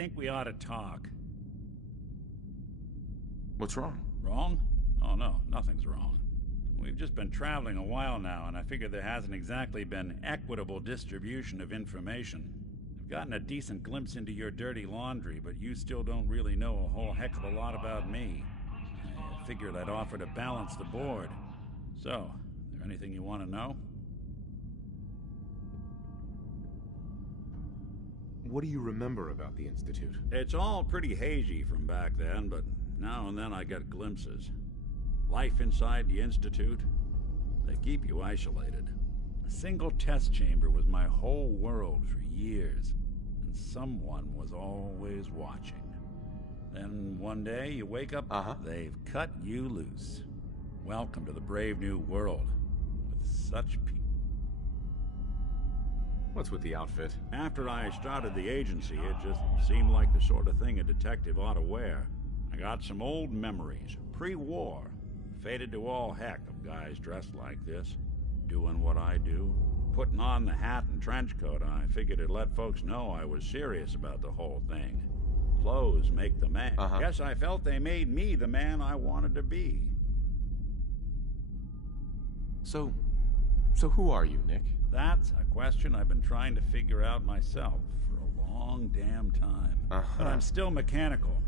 think we ought to talk. What's wrong? Wrong? Oh no, nothing's wrong. We've just been traveling a while now, and I figure there hasn't exactly been equitable distribution of information. I've gotten a decent glimpse into your dirty laundry, but you still don't really know a whole heck of a lot about me. I figured I'd offer to balance the board. So, is there anything you want to know? What do you remember about the Institute? It's all pretty hazy from back then, but now and then I get glimpses. Life inside the Institute, they keep you isolated. A single test chamber was my whole world for years, and someone was always watching. Then one day you wake up, they've cut you loose. Welcome to the brave new world, with such people. What's with the outfit? After I started the agency, it just seemed like the sort of thing a detective ought to wear. I got some old memories, pre-war. Faded to all heck of guys dressed like this, doing what I do. Putting on the hat and trench coat, I figured it'd let folks know I was serious about the whole thing. Clothes make the man. Guess I felt they made me the man I wanted to be. So who are you, Nick? That's a question I've been trying to figure out myself for a long damn time. But I'm still mechanical,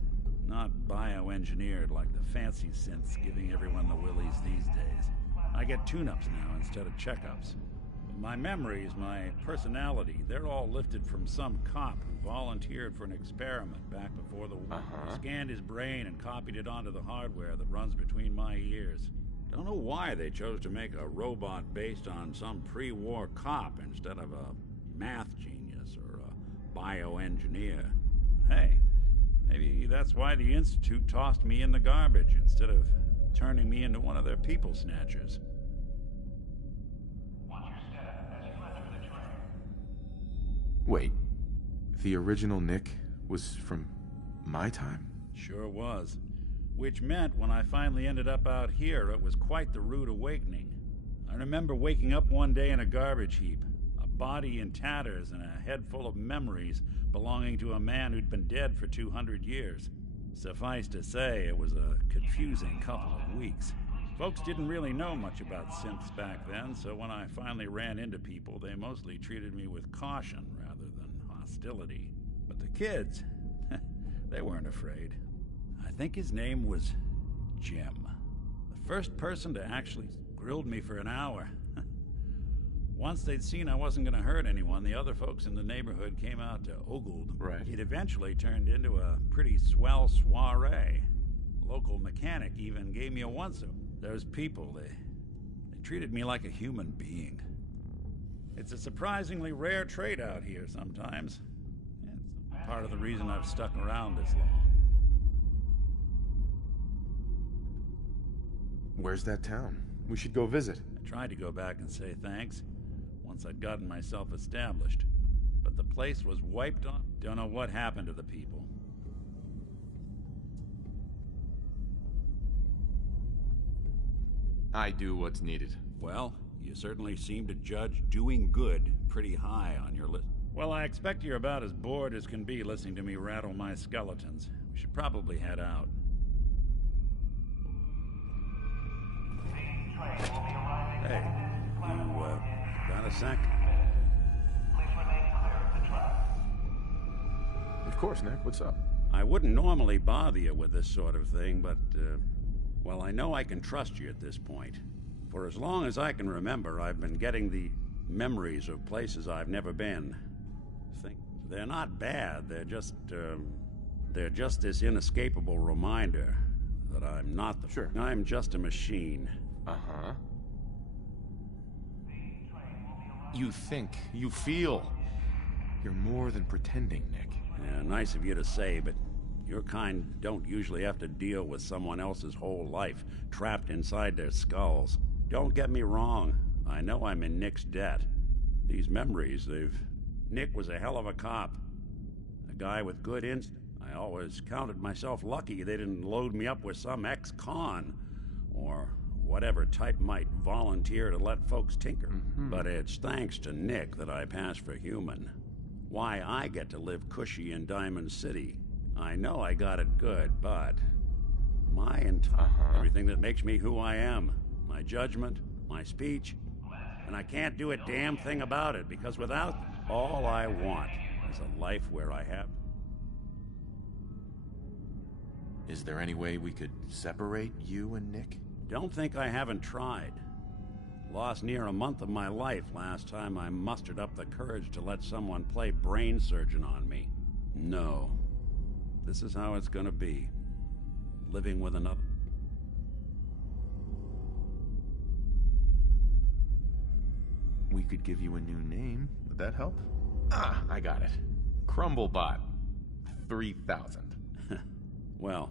not bioengineered like the fancy synths giving everyone the willies these days. I get tune-ups now instead of checkups. My memories, my personality, they're all lifted from some cop who volunteered for an experiment back before the war. He scanned his brain and copied it onto the hardware that runs between my ears. Don't know why they chose to make a robot based on some pre-war cop instead of a math genius or a bioengineer. Hey, maybe that's why the Institute tossed me in the garbage instead of turning me into one of their people snatchers. Watch your step as you enter the train. Wait, the original Nick was from my time? Sure was. Which meant when I finally ended up out here, it was quite the rude awakening. I remember waking up one day in a garbage heap, a body in tatters and a head full of memories belonging to a man who'd been dead for 200 years. Suffice to say, it was a confusing couple of weeks. Folks didn't really know much about synths back then, so when I finally ran into people, they mostly treated me with caution rather than hostility. But the kids, they weren't afraid. I think his name was Jim. The first person to actually grilled me for an hour. Once they'd seen I wasn't going to hurt anyone, the other folks in the neighborhood came out to ogle. Right. It eventually turned into a pretty swell soiree. A local mechanic even gave me a once-over. Those people, they treated me like a human being. It's a surprisingly rare trait out here sometimes. It's part of the reason I've stuck around this long. Where's that town? We should go visit. I tried to go back and say thanks once I'd gotten myself established, but the place was wiped off. Don't know what happened to the people. I do what's needed. Well, you certainly seem to judge doing good pretty high on your list. Well, I expect you're about as bored as can be listening to me rattle my skeletons. We should probably head out. Hey, you, got a sec? Please remain clear of the track. Of course, Nick. What's up? I wouldn't normally bother you with this sort of thing, but, well, I know I can trust you at this point. For as long as I can remember, I've been getting the memories of places I've never been. They're not bad, they're just this inescapable reminder that I'm not the... Sure. I'm just a machine. Uh-huh. You think, you feel. You're more than pretending, Nick. Yeah, nice of you to say, but your kind don't usually have to deal with someone else's whole life trapped inside their skulls. Don't get me wrong. I know I'm in Nick's debt. These memories, Nick was a hell of a cop. A guy with good instinct. I always counted myself lucky they didn't load me up with some ex-con, or whatever type might volunteer to let folks tinker. But it's thanks to Nick that I pass for human. Why I get to live cushy in Diamond City. I know I got it good, but my entire everything that makes me who I am, my judgment, my speech, and I can't do a damn thing about it, because without all I want is a life where I have... Is there any way we could separate you and Nick? Don't think I haven't tried. Lost near a month of my life last time I mustered up the courage to let someone play brain surgeon on me. No. This is how it's gonna be. Living with another... We could give you a new name. Would that help? Ah, I got it. Crumblebot. 3,000. Well,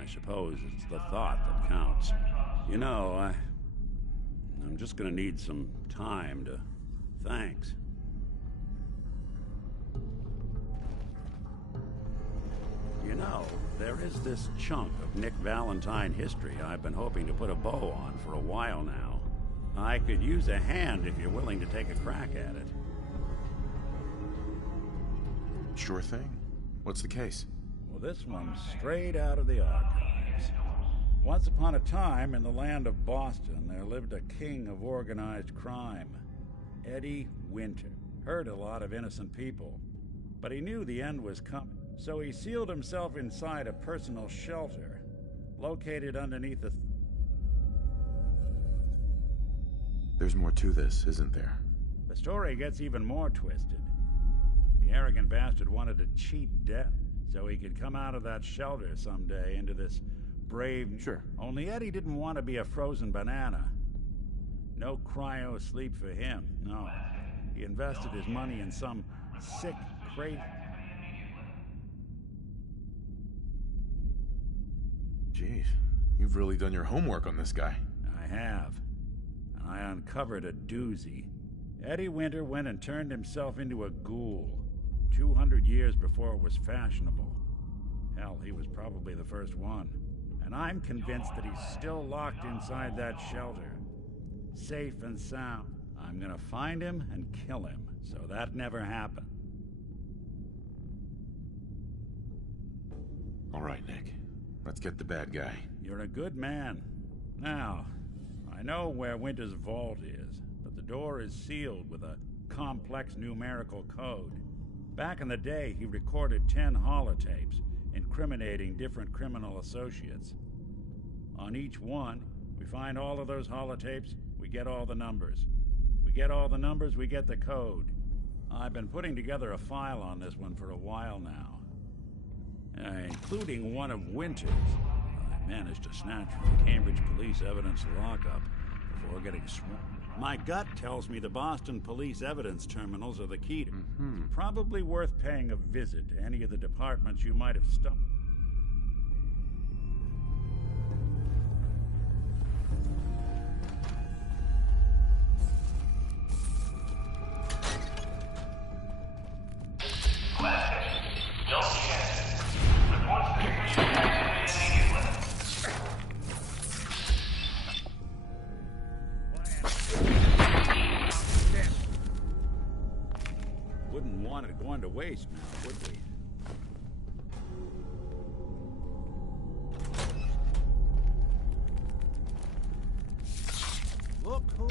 I suppose it's the thought that counts. You know, I'm just gonna need some time to... Thanks. You know, there is this chunk of Nick Valentine history I've been hoping to put a bow on for a while now. I could use a hand if you're willing to take a crack at it. Sure thing. What's the case? Well, this one's straight out of the archives. Once upon a time, in the land of Boston, there lived a king of organized crime, Eddie Winter. Hurt a lot of innocent people, but he knew the end was coming. So he sealed himself inside a personal shelter, located underneath a... There's more to this, isn't there? The story gets even more twisted. The arrogant bastard wanted to cheat death, so he could come out of that shelter someday into this brave... Sure. Only Eddie didn't want to be a frozen banana. No cryo sleep for him, no. He invested his money in some sick, crazy... Jeez, you've really done your homework on this guy. I have. And I uncovered a doozy. Eddie Winter went and turned himself into a ghoul 200 years before it was fashionable. Hell, he was probably the first one. And I'm convinced that he's still locked inside that shelter. Safe and sound. I'm gonna find him and kill him, so that never happened. All right, Nick. Let's get the bad guy. You're a good man. Now, I know where Winter's vault is, but the door is sealed with a complex numerical code. Back in the day, he recorded 10 holotapes, incriminating different criminal associates. On each one, we find all of those holotapes, we get all the numbers. We get all the numbers, we get the code. I've been putting together a file on this one for a while now. Including one of Winter's. I managed to snatch from the Cambridge police evidence lockup before getting sworn. My gut tells me the Boston police evidence terminals are the key to... Probably worth paying a visit to any of the departments you might have stumbled. Wouldn't want it going to waste now, would we? Look who...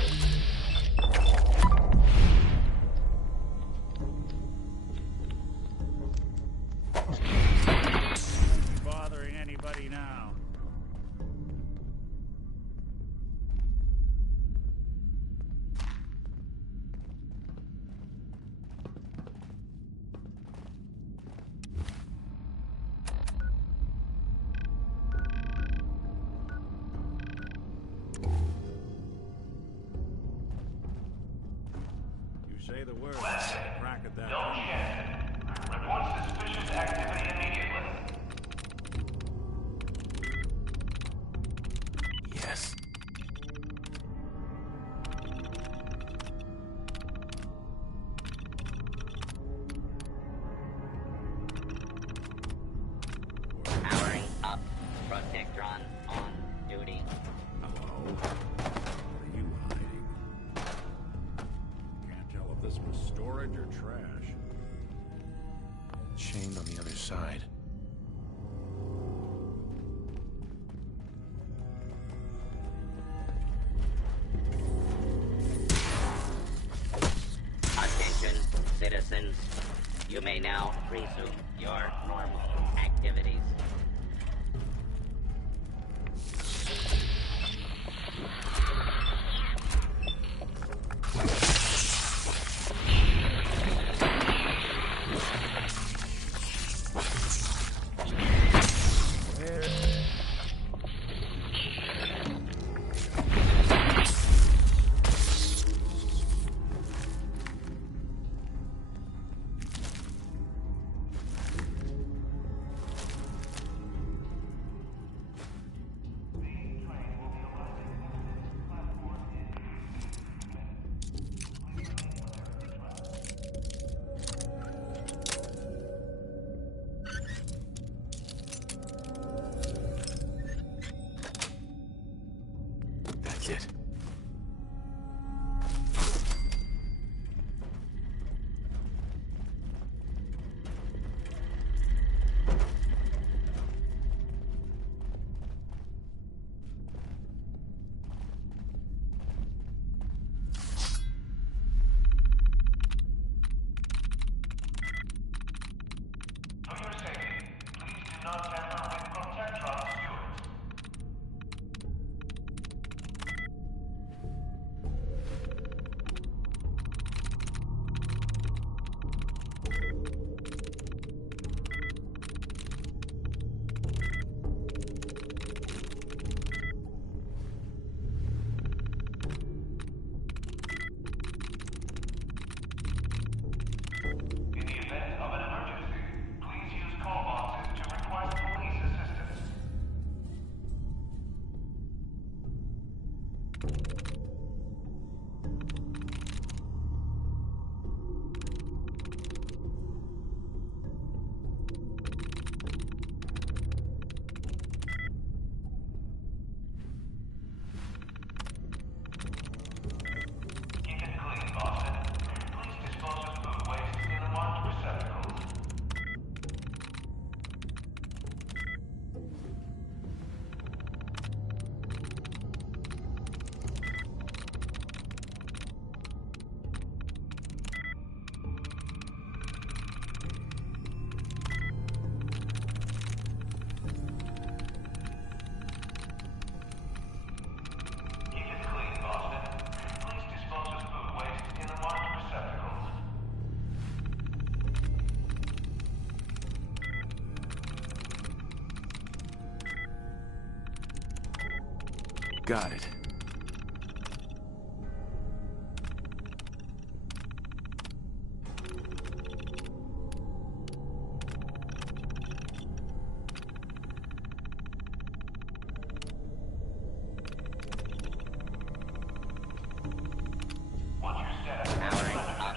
bothering anybody now. Say the word. Crack at that. Don't check. Report suspicious activity immediately. Yes. Powering up. Protectron on duty. Hello? What are you hiding? Can't tell if this was storage or trash. chained on the other side. Attention, citizens. You may now resume your normal activities. That's it. For your safety, please do not tamper with Protectron stewards. In the event of an emergency, please use call boxes to request police assistance. Keep it clean, Boston. Please dispose of food waste in the marked receptacles. Keep it clean, Boston. Please dispose of food waste in the marked receptacles. Got it. Watch your step. Powering up.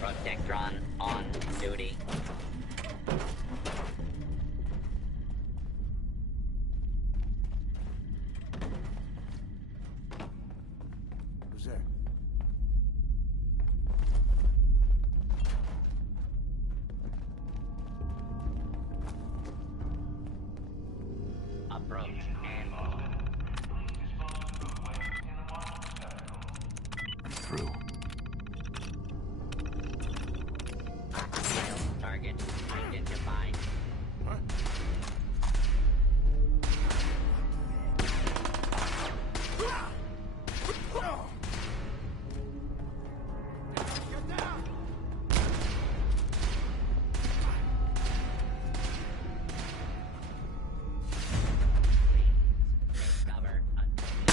Protectron on duty. Who's there? Approach and Please dispose of food waste in the marked receptacles. I'm through. target identified.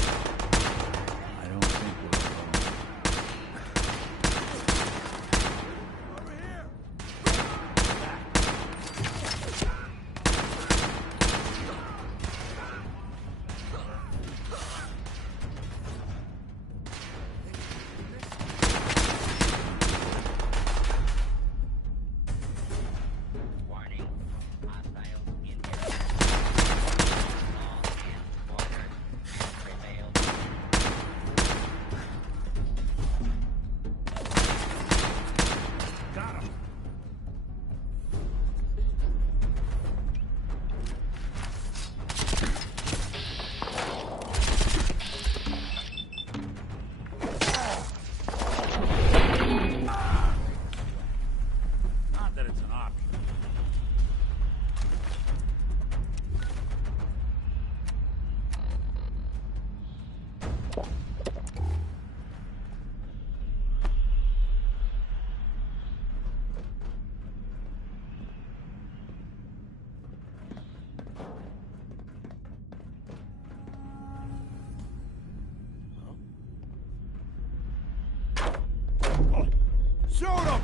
I don't think we're alone. Shoot him!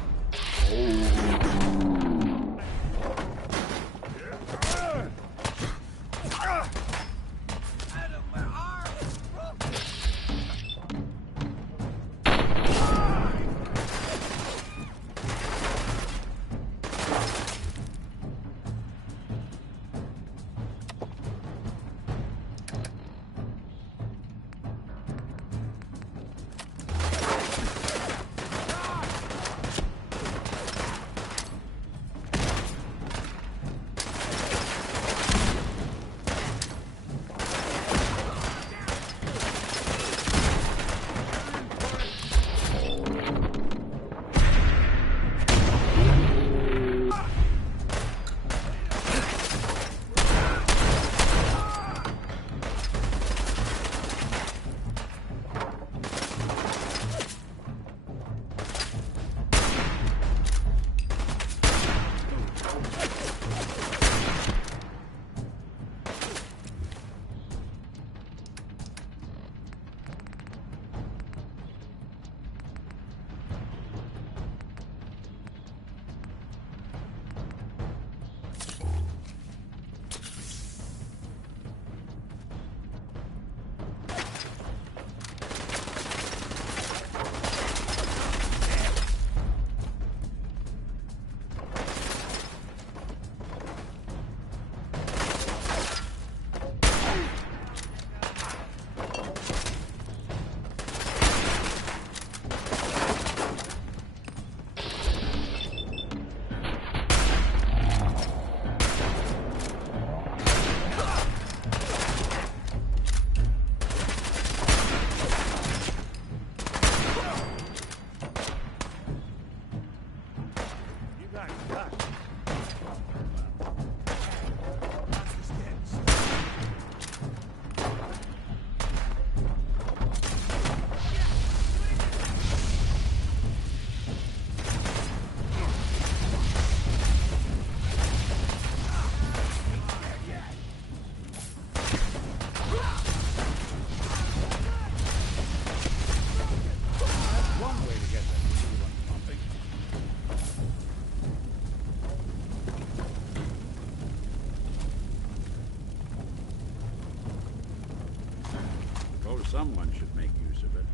Someone should make use of it.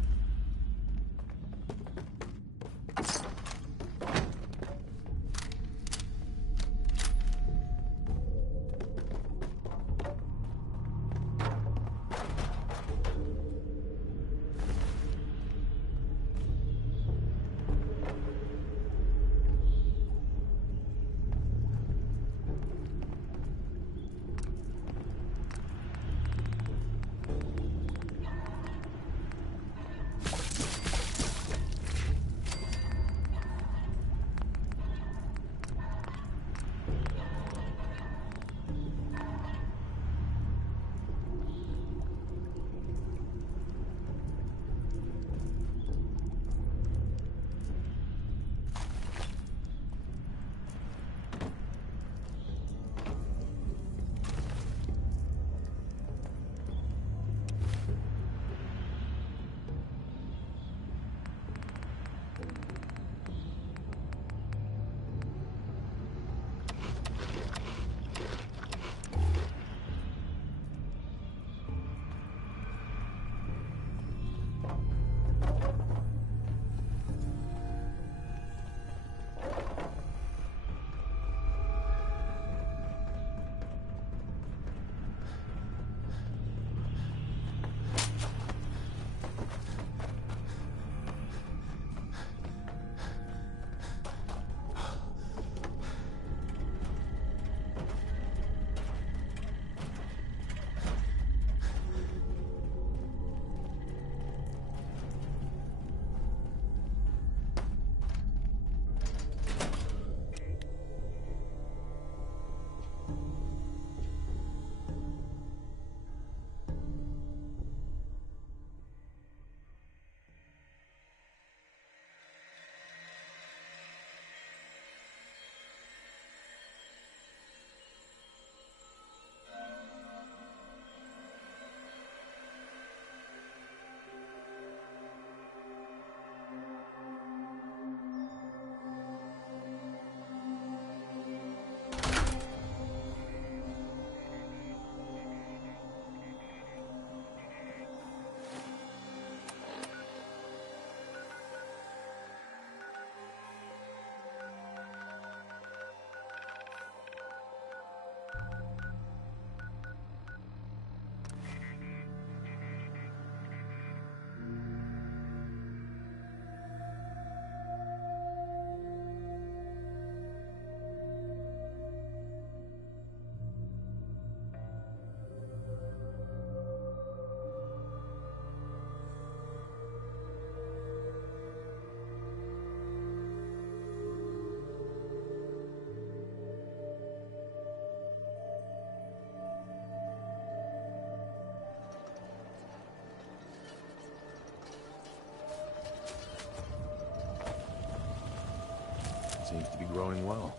seems to be growing well.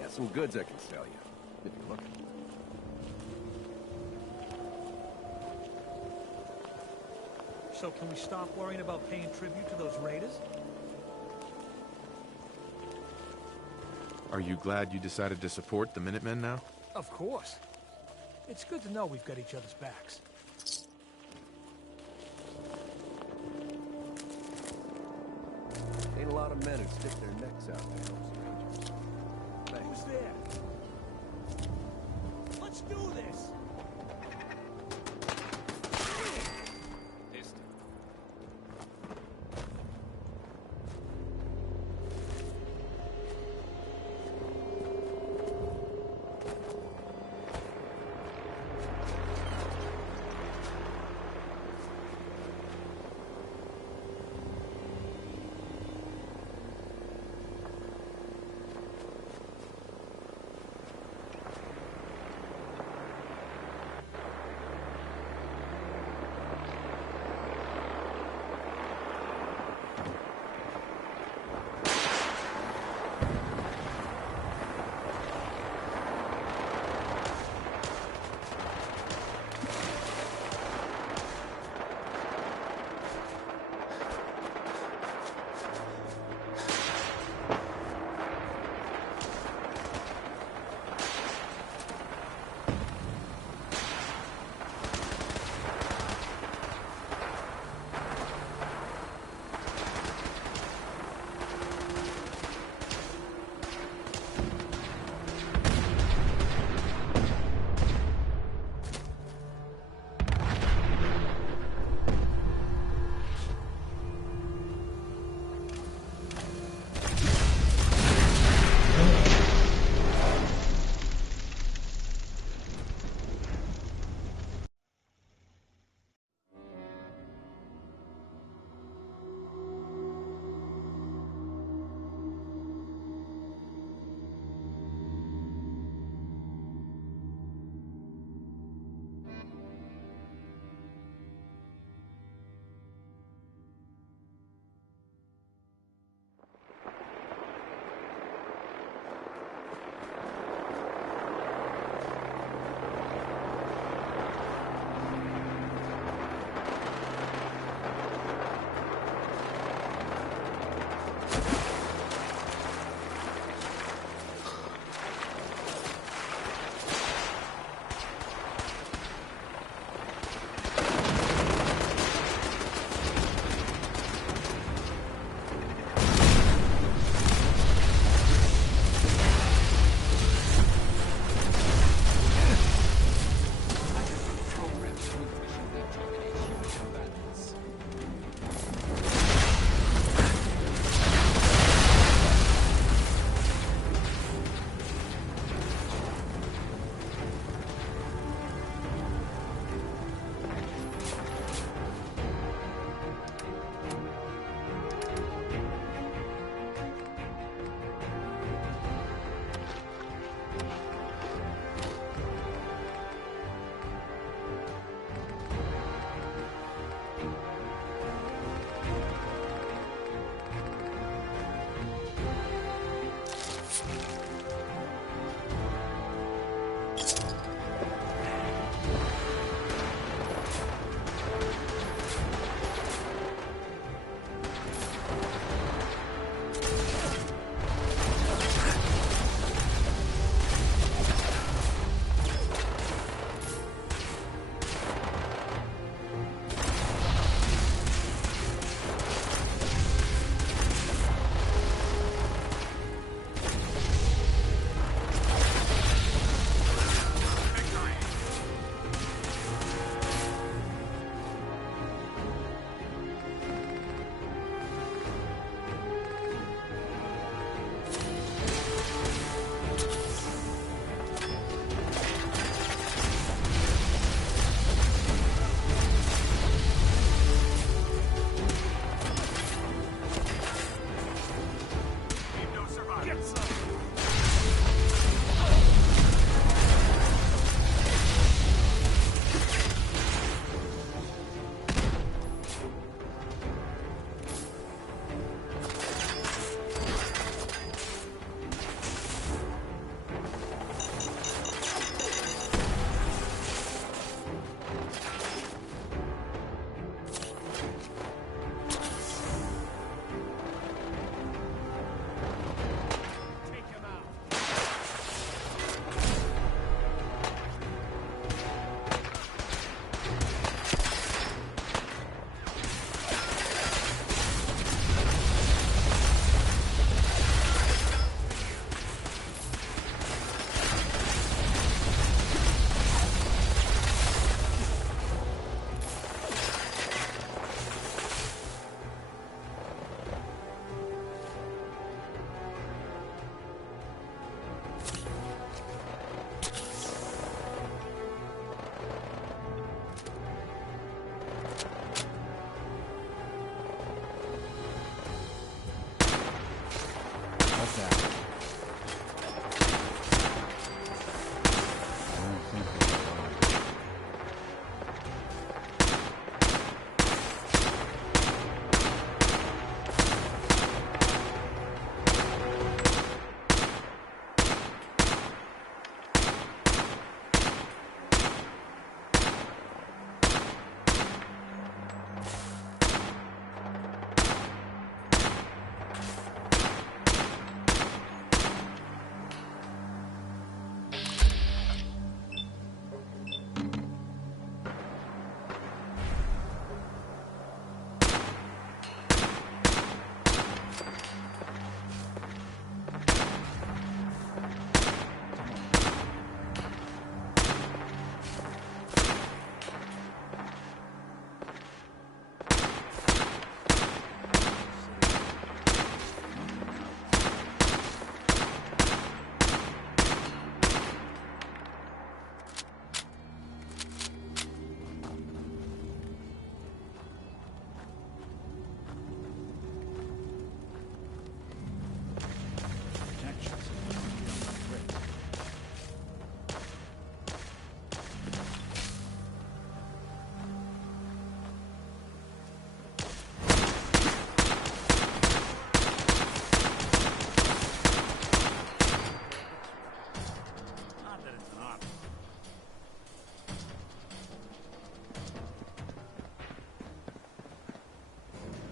Got some goods I can sell you, if you're looking. So can we stop worrying about paying tribute to those raiders? Are you glad you decided to support the Minutemen now? Of course. It's good to know we've got each other's backs. Ain't a lot of men who stick their necks out to help strangers. Who's there? Let's do this!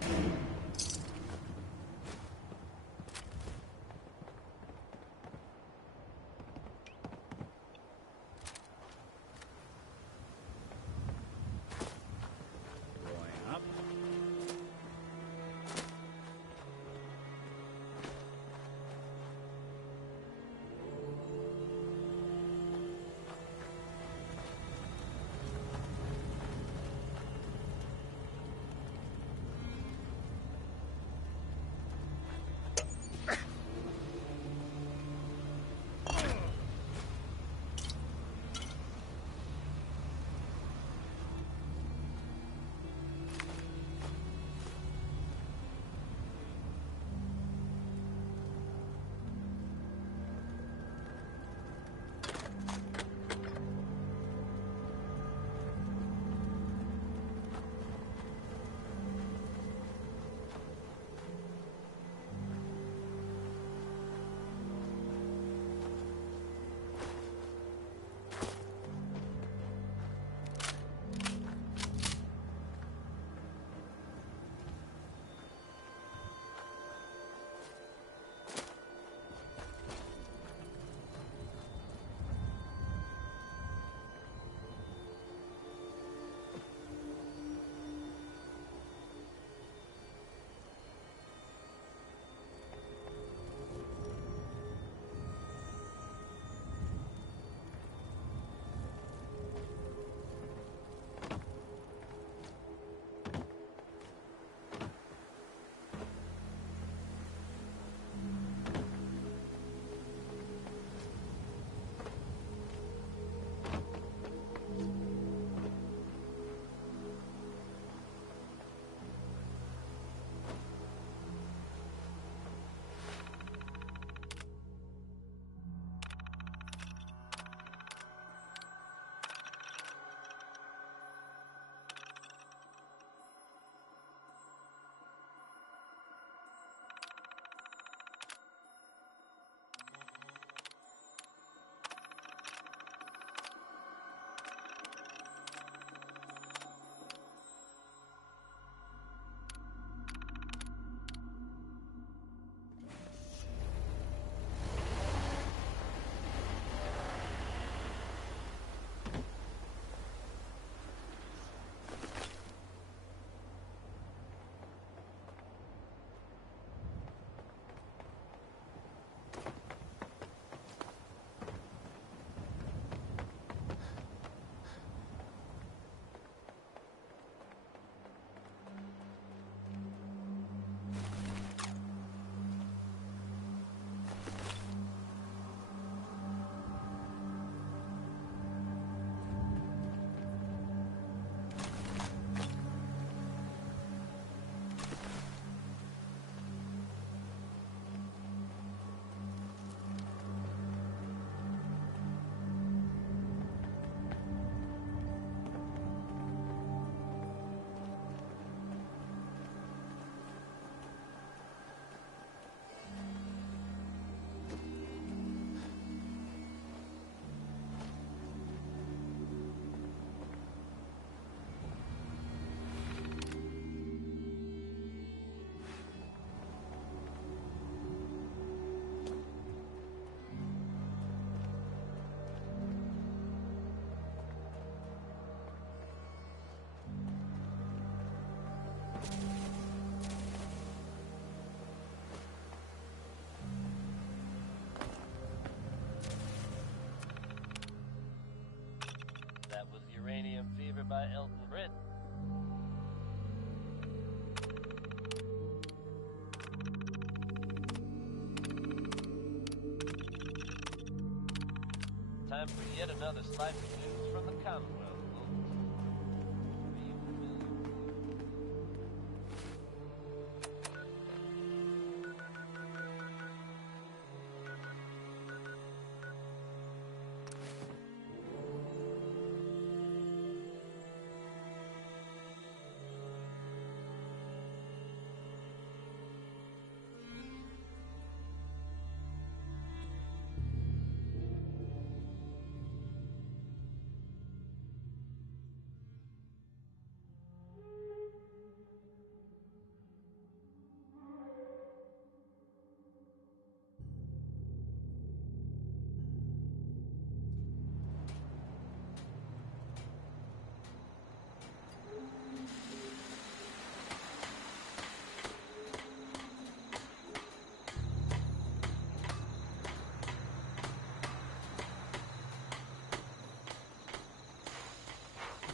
Going up. That was Uranium Fever by Elton Britt. Time for yet another slice of news from the Commonwealth, folks. 3 million.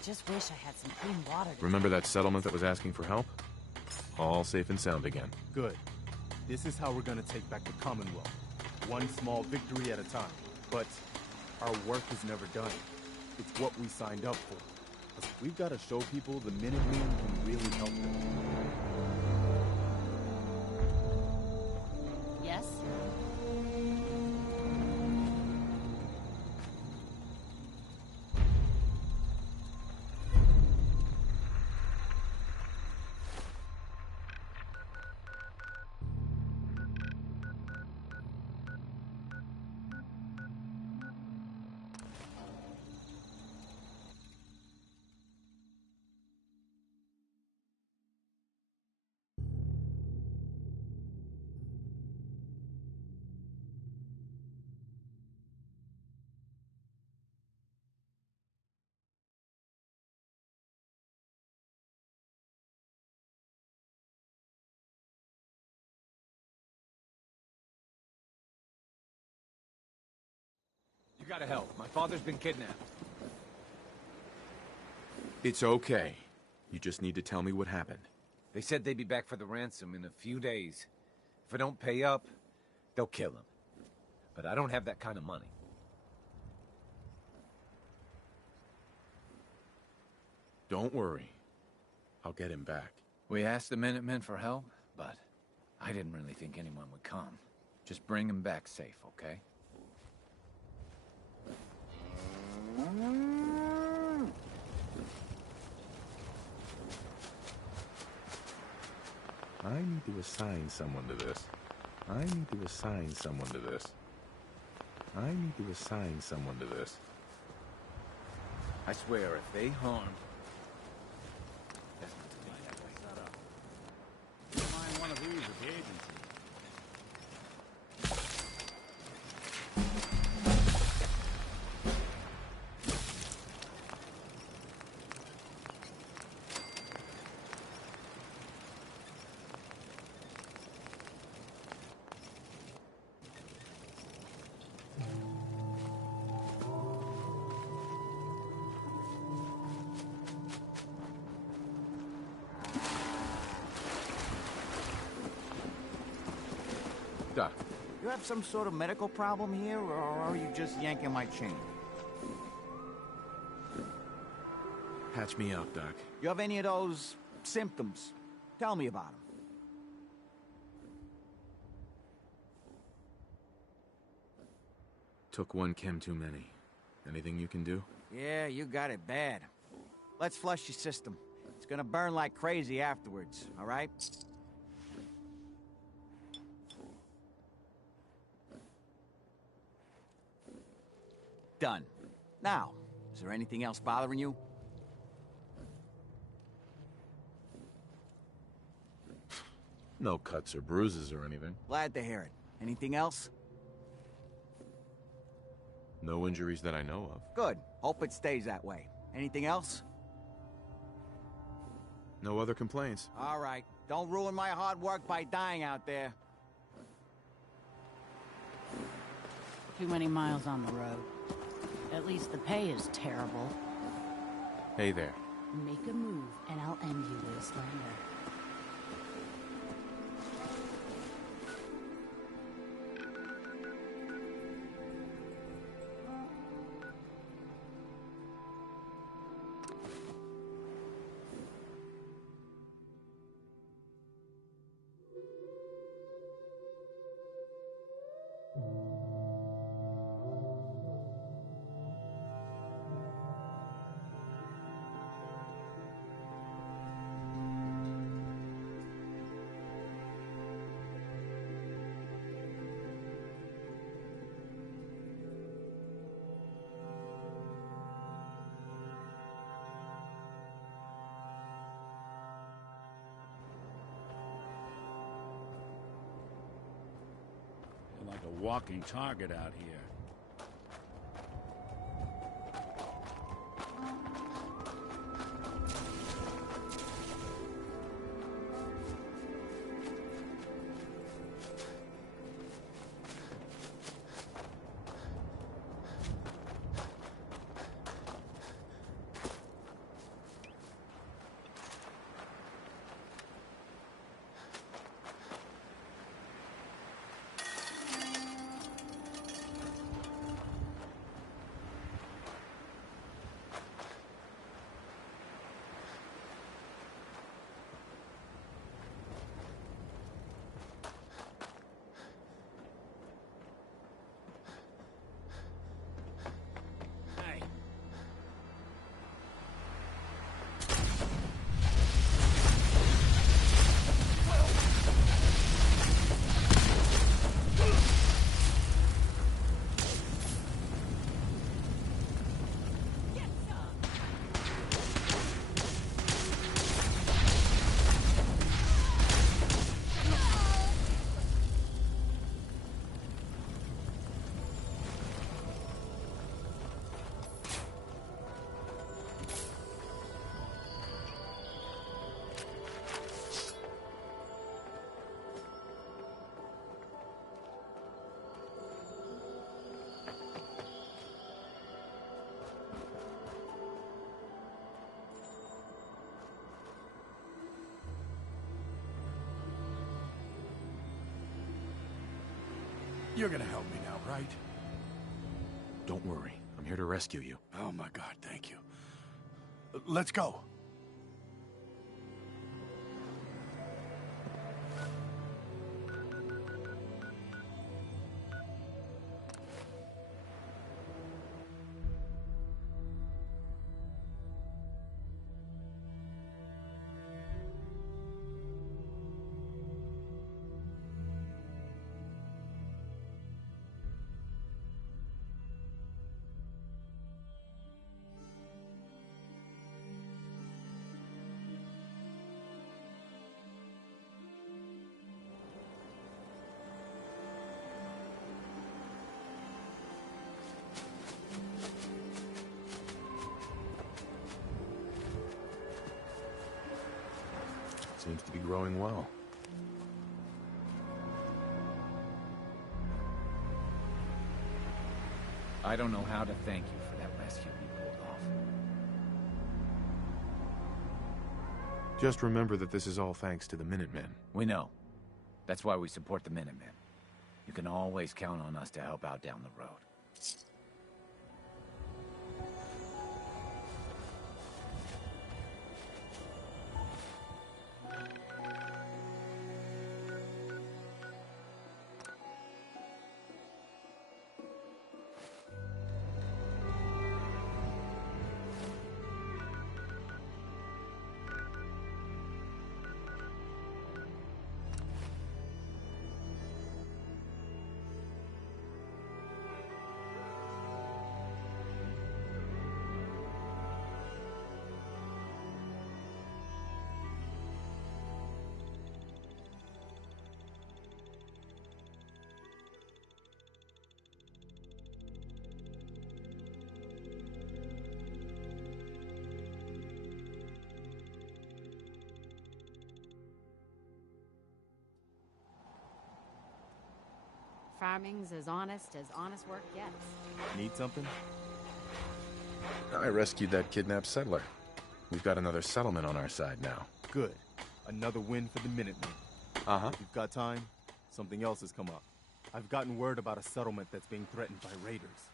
just wish I had some clean water to Remember drink. that settlement that was asking for help? All safe and sound again. Good. This is how we're gonna take back the Commonwealth. One small victory at a time. But our work is never done. It's what we signed up for. We've got to show people the Minutemen can really help them. Yes? You gotta help. My father's been kidnapped. It's okay. You just need to tell me what happened. They said they'd be back for the ransom in a few days. If I don't pay up, they'll kill him. But I don't have that kind of money. Don't worry. I'll get him back. We asked the Minutemen for help, but I didn't really think anyone would come. Just bring him back safe, okay? I need to assign someone to this. I need to assign someone to this. I need to assign someone to this. I swear, if they harm... Find one of these at the agency. Doc, You have some sort of medical problem here, or are you just yanking my chain? patch me up, Doc. You have any of those symptoms? Tell me about them. Took one chem too many. Anything you can do? Yeah, you got it bad. Let's flush your system. It's gonna burn like crazy afterwards, all right? Done. Now, is there anything else bothering you? No cuts or bruises or anything. Glad to hear it. Anything else? No injuries that I know of. Good. Hope it stays that way. Anything else? No other complaints. All right. Don't ruin my hard work by dying out there. Too many miles on the road. At least the pay is terrible. Hey there. Make a move, and I'll end you, Wastelander. You're like a walking target out here. You're gonna help me now, right? Don't worry. I'm here to rescue you. Oh my God, thank you. Let's go. Seems to be growing well. I don't know how to thank you for that rescue you pulled off. Just remember that this is all thanks to the Minutemen. We know. That's why we support the Minutemen. You can always count on us to help out down the road. Farming's as honest work gets. Need something? I rescued that kidnapped settler. We've got another settlement on our side now. Good. Another win for the Minutemen. Uh-huh. If you've got time, something else has come up. I've gotten word about a settlement that's being threatened by raiders.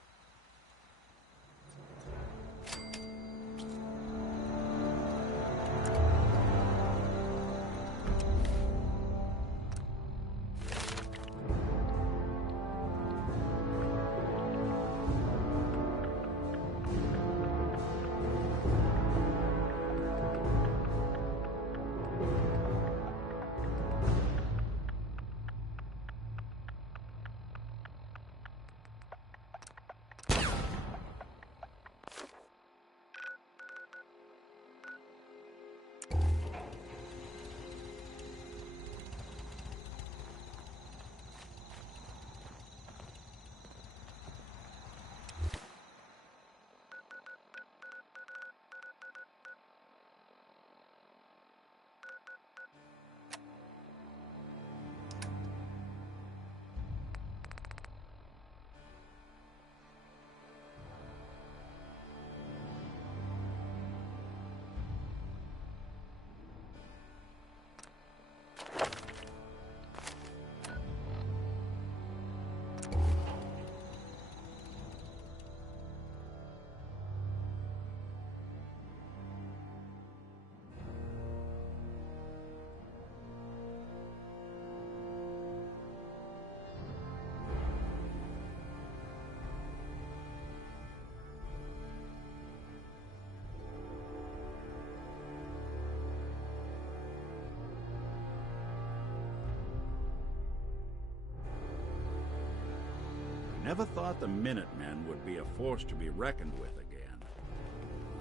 Never thought the Minutemen would be a force to be reckoned with again.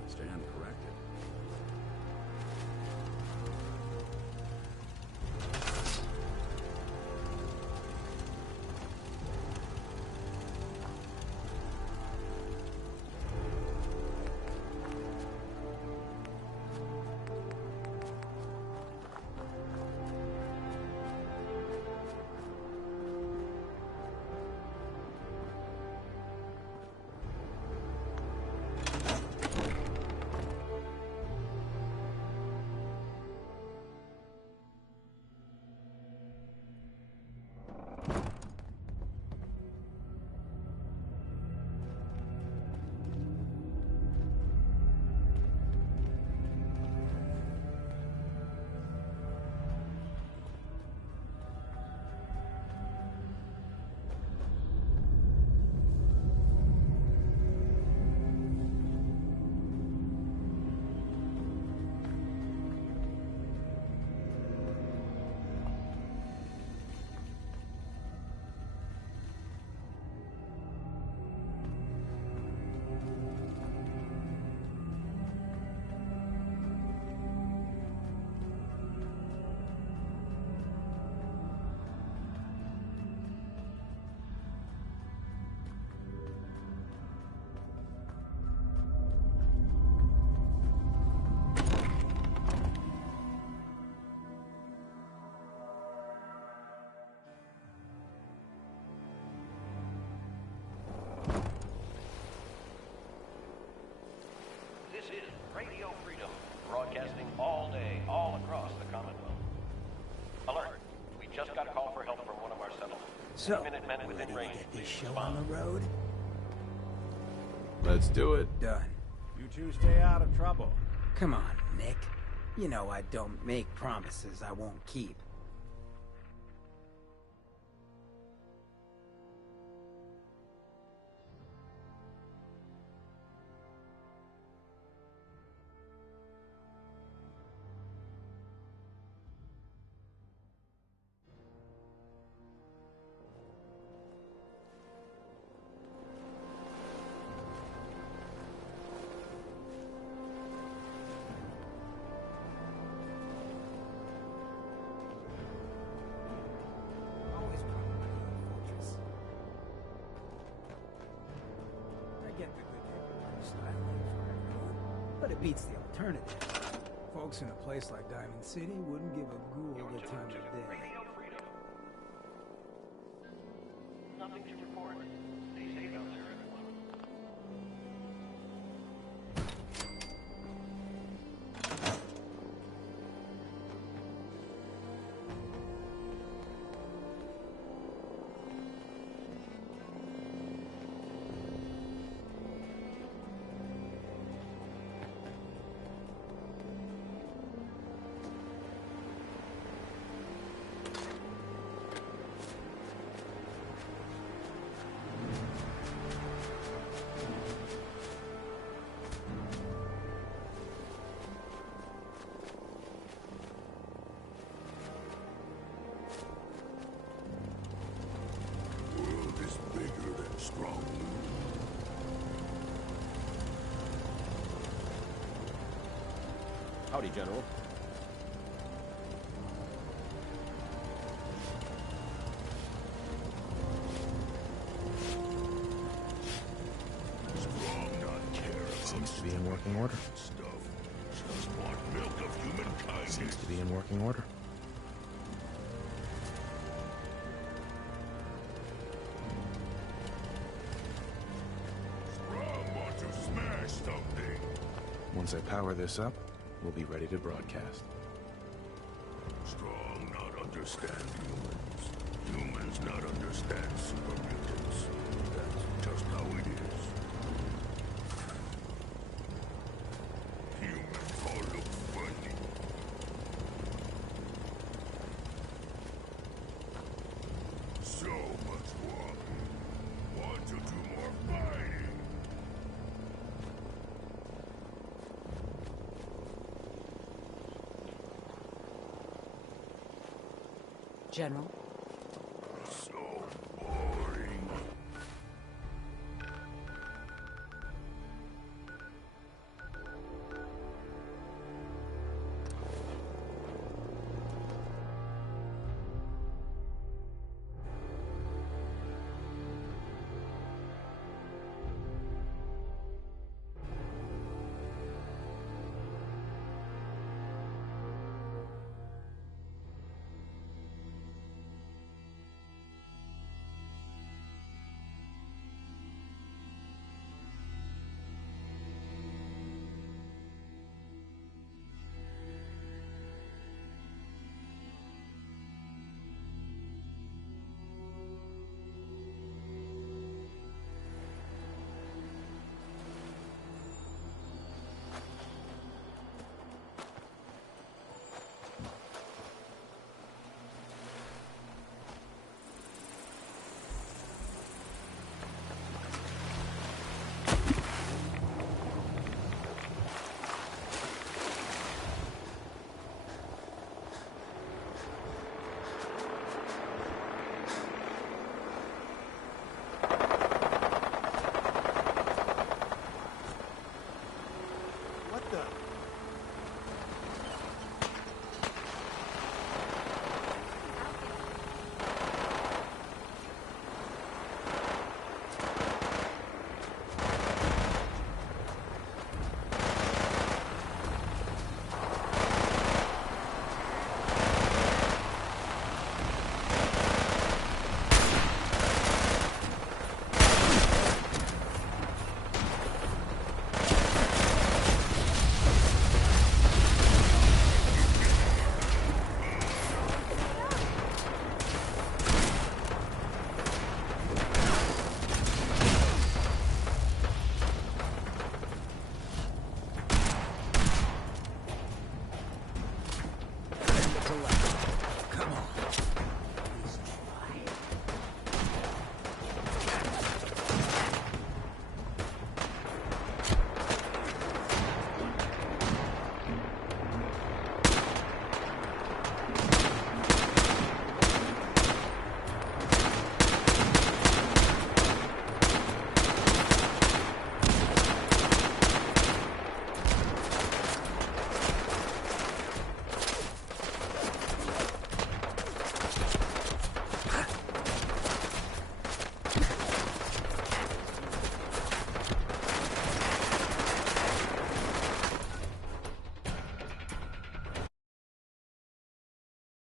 I stand corrected. So, Minutemen ready within to range, get this please show respond. on the road? Let's do it. Done. You two stay out of trouble. Come on, Nick. You know I don't make promises I won't keep. Always proud of my little fortress. I get the good lifestyle life for everyone, but it beats the alternative. Folks in a place like Diamond City wouldn't give a ghoul the time of day. Nothing to report. Stay safe out there, everyone. World is bigger than strong. Howdy, General. Strong not care about Seems to be in working order. stuff. Just want milk of humankind. Seems to be in working order. Strong want to smash something. Once I power this up, we'll be ready to broadcast. Strong not understand humans. Humans not understand super mutants. That's just how it is. Humans all look funny. So much walking. Want to do more fighting. General,